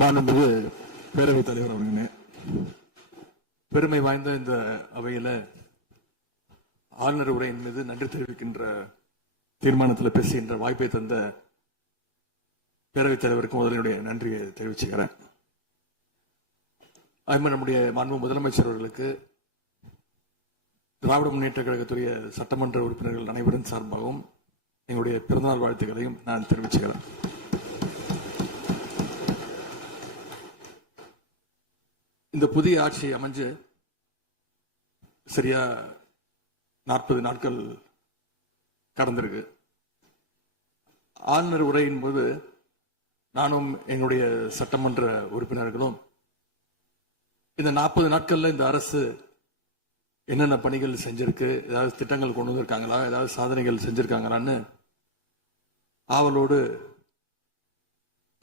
மாண்புமிகு பேரவைத் தலைவர் அவர்களே, பெருமை வாய்ந்த இந்த அவையில ஆளுநர் உரையின் மீது நன்றி தெரிவிக்கின்ற தீர்மானத்தில் பேசுகின்ற வாய்ப்பை தந்த பேரவைத் தலைவருக்கு முதலினுடைய நன்றியை தெரிவிச்சுக்கிறேன். அதுமாதிரி நம்முடைய மாண்பு முதலமைச்சர் அவர்களுக்கு திராவிட முன்னேற்ற கழகத்துடைய சட்டமன்ற உறுப்பினர்கள் அனைவரின் சார்பாகவும் எங்களுடைய பிறந்தநாள் வாழ்த்துக்களையும் நான் தெரிவிச்சுக்கிறேன். இந்த புதிய ஆட்சி அமைஞ்சு சரியா 40 நாட்கள் கடந்திருக்கு. ஆளுநர் உரையின் போது நானும் எங்களுடைய சட்டமன்ற உறுப்பினர்களும் இந்த 40 நாட்கள்ல இந்த அரசு என்னென்ன பணிகள் செஞ்சிருக்கு, ஏதாவது திட்டங்கள் கொண்டு வந்திருக்காங்களா, ஏதாவது சாதனைகள் செஞ்சிருக்காங்களான்னு ஆவலோடு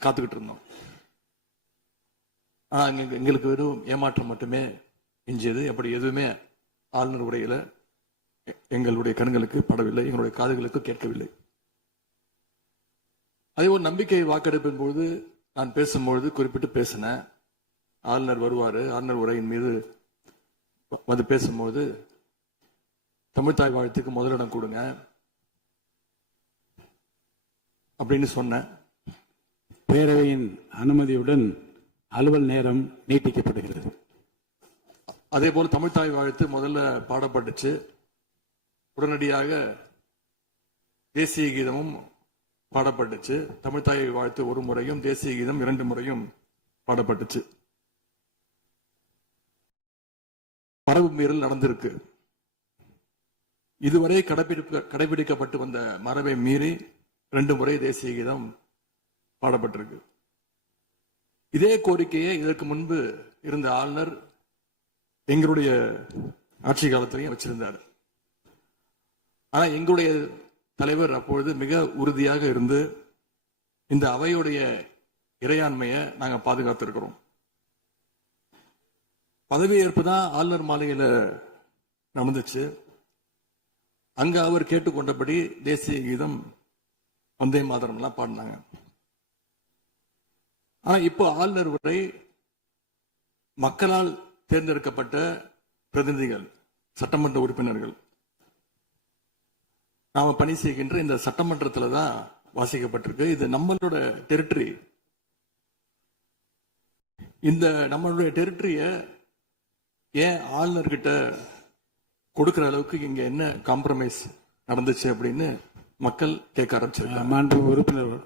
காத்துக்கிட்டு இருந்தோம். ஆனா எங்களுக்கு வெறும் ஏமாற்றம் மட்டுமே எஞ்சியது. அப்படி எதுவுமே ஆளுநர் உரையில எங்களுடைய கண்களுக்கு படவில்லை, எங்களுடைய காதுகளுக்கு கேட்கவில்லை. அதே ஒரு நம்பிக்கை வாக்கெடுப்பின் போது நான் பேசும்பொழுது குறிப்பிட்டு பேசினேன். ஆளுநர் வருவாரு, ஆளுநர் உரையின் மீது வந்து பேசும்போது தமிழ்தாய் வாழ்த்துக்கு முதலிடம் கொடுங்க அப்படின்னு சொன்னேன். பேரவையின் அனுமதியுடன் அலுவல் நேரம் நீட்டிக்கப்படுகிறது. அதே போல தமிழ்தாய் வாழ்த்து முதல்ல பாடப்பட்டுச்சு. உடனடியாக தேசிய கீதமும் பாடப்பட்டுச்சு. தமிழ்தாய் வாழ்த்து ஒரு முறையும் தேசிய கீதம் 2 முறையும் பாடப்பட்டுச்சு. மரபு மீறல் நடந்திருக்கு. இதுவரை கடைபிடிக்கப்பட்டு வந்த மரபை மீறி 2 முறை தேசிய கீதம் பாடப்பட்டிருக்கு. இதே கோரிக்கையை இதற்கு முன்பு இருந்த ஆளுநர் எங்களுடைய ஆட்சி காலத்திலையும் வச்சிருந்தார். ஆனா எங்களுடைய தலைவர் அப்பொழுது மிக உறுதியாக இருந்து இந்த அவையுடைய இறையாண்மையை நாங்க பாதுகாத்திருக்கிறோம். பதவியேற்பு தான் ஆளுநர் மாளிகையில நடந்துச்சு. அங்க அவர் கேட்டுக்கொண்டபடி தேசிய கீதம் வந்தே மாதரம் எல்லாம் பாடினாங்க. ஆனா இப்போ ஆளுநர் உரை மக்களால் தேர்ந்தெடுக்கப்பட்ட பிரதிநிதிகள், சட்டமன்ற உறுப்பினர்கள் நாம பணி செய்கின்ற இந்த சட்டமன்றத்துல தான் வாசிக்கப்பட்டிருக்கு. இது நம்மளோட டெரிட்டரி. இந்த நம்மளுடைய டெரிட்டரிய ஏன் ஆளுநர் கிட்ட கொடுக்கிற அளவுக்கு இங்க என்ன காம்ப்ரமைஸ் நடந்துச்சு அப்படின்னு மக்கள் கேட்க ஆரம்பிச்சிருக்காங்க. மாண்பு உறுப்பினர்,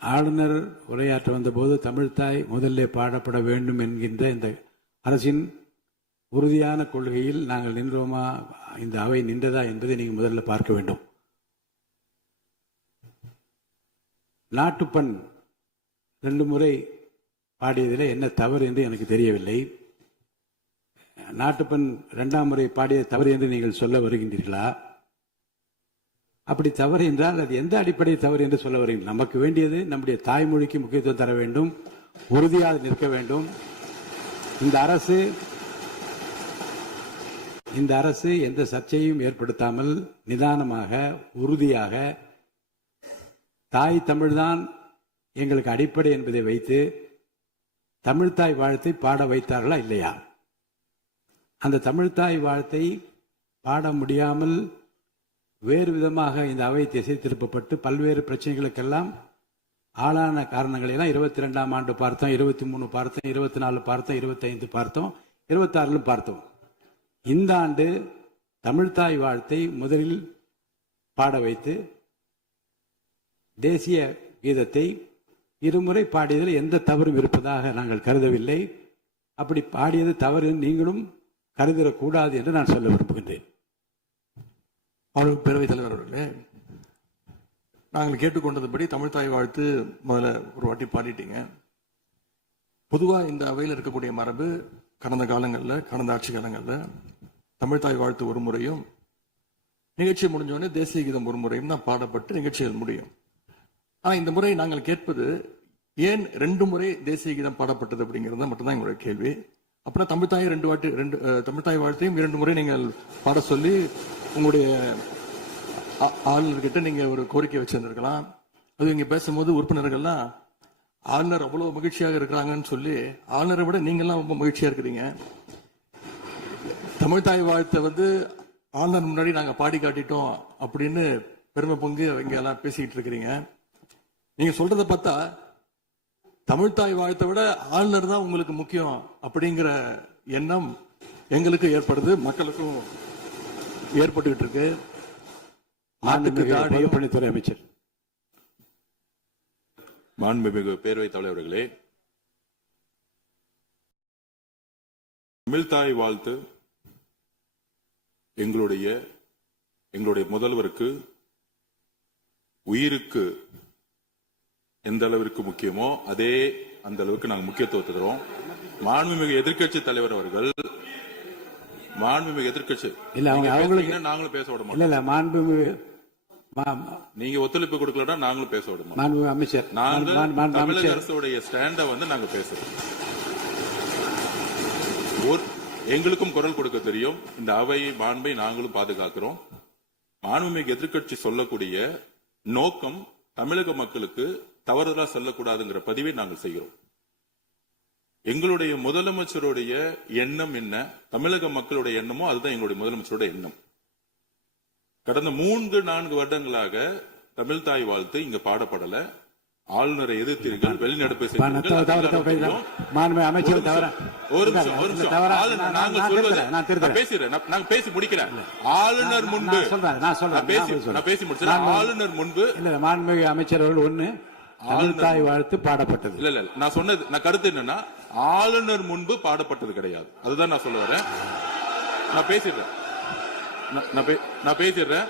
ஆளுநர் உரையாற்ற வந்தபோது தமிழ்தாய் முதல்ல பாடப்பட வேண்டும் என்கின்ற இந்த அரசின் உறுதியான கொள்கையில் நாங்கள் நின்றோமா, இந்த அவை நின்றதா என்பதை நீங்கள் முதல்ல பார்க்க வேண்டும். நாட்டுப்பண் 2 முறை பாடியதில் என்ன தவறு என்று எனக்கு தெரியவில்லை. நாட்டுப்பண் 2ஆம் முறை பாடிய தவறு என்று நீங்கள் சொல்ல வருகின்றீர்களா? அப்படி தவறு என்றால் அது எந்த அடிப்படையில் தவறு என்று சொல்ல வருகிறீர்கள்? நமக்கு வேண்டியது நம்முடைய தாய்மொழிக்கு முக்கியத்துவம் தர வேண்டும், உறுதியாக நிற்க வேண்டும். இந்த அரசு எந்த சர்ச்சையும் ஏற்படுத்தாமல் நிதானமாக உறுதியாக தாய் தமிழ்தான் எங்களுக்கு அடிப்படை என்பதை வைத்து தமிழ்தாய் வாழ்த்தை பாட வைத்தார்களா இல்லையா? அந்த தமிழ்தாய் வாழ்த்தை பாட முடியாமல் வேறு விதமாக இந்த அவை திசை திருப்பப்பட்டு பல்வேறு பிரச்சனைகளுக்கெல்லாம் ஆளான காரணங்களை எல்லாம் 22ஆம் ஆண்டு பார்த்தோம், 23 பார்த்தோம், 24 பார்த்தோம், 25 பார்த்தோம், 26 பார்த்தோம். இந்த ஆண்டு தமிழ்தாய் வாழ்த்தை முதலில் பாட வைத்து தேசிய கீதத்தை 2 முறை பாடியதில் எந்த தவறும் இருப்பதாக நாங்கள் கருதவில்லை. அப்படி பாடியது தவறு நீங்களும் கருதிடக்கூடாது என்று நான் சொல்ல விரும்புகின்றேன். பேரவைத் தலைவர் அவர்களே, நாங்கள் கேட்டுக்கொண்டதுபடி தமிழ்தாய் வாழ்த்து முதல்ல ஒரு வாட்டி பாடிட்டீங்க. பொதுவா இந்த அவையில் இருக்கக்கூடிய மரபு கடந்த காலங்களில், கடந்த ஆட்சி காலங்களில் தமிழ்தாய் வாழ்த்து ஒரு முறையும் நிகழ்ச்சி முடிஞ்சோடனே தேசிய கீதம் ஒரு முறையும் தான் பாடப்பட்டு நிகழ்ச்சிகள் முடியும். ஆனா இந்த முறை நாங்கள் கேட்பது ஏன் 2 முறை தேசிய கீதம் பாடப்பட்டது அப்படிங்கிறது மட்டும்தான் எங்களுடைய கேள்வி. அப்புறம் தமிழ்தாய் தமிழ்தாய் வாழ்த்தையும் 2 முறை நீங்கள் பாட சொல்லி உங்களுடைய ஆளுநர்கிட்ட நீங்க ஒரு கோரிக்கை வச்சிருந்திருக்கலாம். அது இங்க பேசும்போது உறுப்பினர்கள்லாம் ஆளுநர் அவ்வளவு மகிழ்ச்சியாக இருக்கிறாங்கன்னு சொல்லி ஆளுநரை விட நீங்கெல்லாம் ரொம்ப மகிழ்ச்சியா இருக்கிறீங்க. தமிழ்தாய் வாழ்த்தை வந்து ஆளுநர் முன்னாடி நாங்க பாடி காட்டிட்டோம் அப்படின்னு பெருமை பொங்கு இங்க எல்லாம் பேசிக்கிட்டு இருக்கிறீங்க. நீங்க சொல்றதை பார்த்தா தமிழ்தாய் வாழ்த்தை விட ஆளுநர் தான் உங்களுக்கு முக்கியம் அப்படிங்கிற எண்ணம் எங்களுக்கு ஏற்படுது, மக்களுக்கும் ஏற்பட்டுக்கிட்டு இருக்கு. நாட்டுக்கு தாடியும் பொதுப்பணித்துறை அமைச்சர். மாண்புமிகு பேரவைத் தலைவர்களே, தமிழ்தாய் வாழ்த்து எங்களுடைய முதல்வருக்கு உயிருக்கு எந்த அளவிற்கு முக்கியமோ அதே அந்த அளவுக்கு நாங்கள் முக்கியத்துவத்தை தருவோம். மாண்புமிகு எதிர்க்கட்சி தலைவர் அவர்கள் எதிர்க்கட்சி இல்ல அவங்களுக்கு நாங்களும் பேச விட மாட்டோம். இல்ல மாண்புமிகு நீங்க ஒத்துழைப்பு கொடுக்கலன்னா நாங்களும் பேச விட மாட்டோம். மாண்புமிகு அமைச்சர், நாங்கள் தமிழக அரசுடைய ஸ்டாண்ட வந்து நாங்க பேசுறோம். எங்களுக்கும் குரல் கொடுக்க தெரியும். இந்த அவை மாண்பை நாங்களும் பாதுகாக்கிறோம். மாண்புமிகு எதிர்க்கட்சி சொல்லக்கூடிய நோக்கம் தமிழக மக்களுக்கு தவறுதலா சொல்லக்கூடாதுங்கிற பதிவை நாங்கள் செய்கிறோம். எங்களுடைய முதலமைச்சருடைய எண்ணம் என்ன, தமிழக மக்களுடைய எண்ணமோ அதுதான் எங்களுடைய முதலமைச்சருடைய எண்ணம். கடந்த 3-4 வருடங்களாக தமிழ்தாய் வாழ்த்து இங்க பாடப்படல. ஆளுநரை எதிர்த்தீர்கள், வெளிநடப்பு பேசி முடிக்கிறேன். ஆளுநர் முன்பு ஆளுநர் முன்பு மாண்புமிகு அமைச்சர் அவர்கள் ஒண்ணு தமிழ்தாய் வாழ்த்து பாடப்பட்டது. இல்ல நான் சொன்னது, நான் கருத்து என்னன்னா ஆளுநர் முன்பு பாடப்பட்டது கிடையாது. அதுதான் நான் சொல்ல வரேன். நான் பேசிடுறேன்.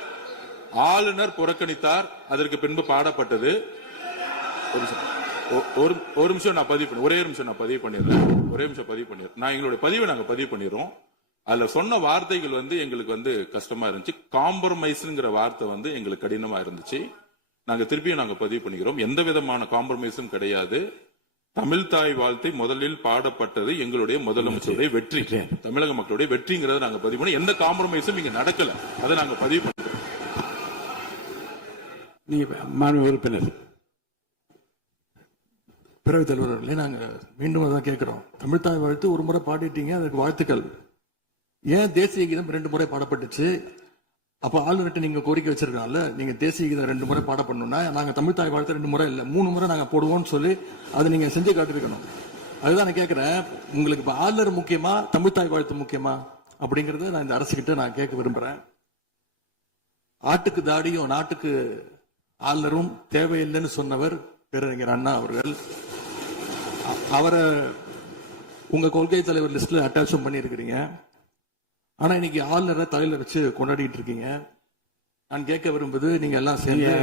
ஆளுநர் புறக்கணித்தார், அதற்கு பின்பு பாடப்பட்டது. ஒரு நிமிஷம் நான் பதிவு பண்ணி ஒரே நிமிஷம் நான் பதிவு பண்ணிடுறேன். நான் எங்களுடைய பதிவை நாங்க பதிவு பண்ணிடுறோம். அதுல சொன்ன வார்த்தைகள் வந்து எங்களுக்கு வந்து கஷ்டமா இருந்துச்சு. காம்ப்ரமைஸ்ங்கிற வார்த்தை வந்து எங்களுக்கு கடினமா இருந்துச்சு. நாங்க திருப்பியும் நாங்க பதிவு பண்ணிக்கிறோம். எந்த விதமான காம்ப்ரமைஸும் கிடையாது. தமிழ்தாய் வாழ்த்தை முதலில் பாடப்பட்டது எங்களுடைய முதலமைச்சருடைய வெற்றி, தமிழக மக்களுடைய வெற்றிங்கிறத நாங்க பதிவு பண்ணி எந்த காம்ப்ரமைஸும் இங்க நடக்கல. அதை நாங்க பதிவு பண்றோம். மாண்புமிகு உறுப்பினர் பேரவைத் தலைவர்களே, நாங்க மீண்டும் அதான் கேட்கிறோம். தமிழ்தாய் வாழ்த்து ஒரு முறை பாடிட்டீங்க, அதுக்கு வாழ்த்துக்கள். ஏன் தேசிய கீதம் 2 முறை பாடப்பட்டுச்சு? அப்ப ஆளுநர்கிட்ட நீங்க கோரிக்கை வச்சிருக்கனால நீங்க தேசிய கீதம் 2 முறை பாட பண்ணணும்னா நாங்க தமிழ்தாய் வாழ்த்து 2 முறை இல்ல 3 முறை நாங்க போடுவோம்னு சொல்லி அதை நீங்க செஞ்சு காட்டிருக்கணும். அதுதான் நான் கேட்கிறேன். உங்களுக்கு இப்ப ஆளுநர் முக்கியமா, தமிழ்தாய் வாழ்த்து முக்கியமா அப்படிங்கறத நான் இந்த அரசுகிட்ட நான் கேட்க விரும்புறேன். ஆட்டுக்கு தாடியும் நாட்டுக்கு ஆளுநரும் தேவையில்லைன்னு சொன்னவர் பேரறிஞர் அண்ணா அவர்கள். அவரை உங்க கொள்கை தலைவர் லிஸ்ட்ல அட்டாச்சும் பண்ணிருக்கிறீங்க. ஆனா இன்னைக்கு ஆளுநரை தலையில வச்சு கொண்டாடிட்டு இருக்கீங்க. நான் கேட்க விரும்புது, நீங்க எல்லாம் சேர்ந்து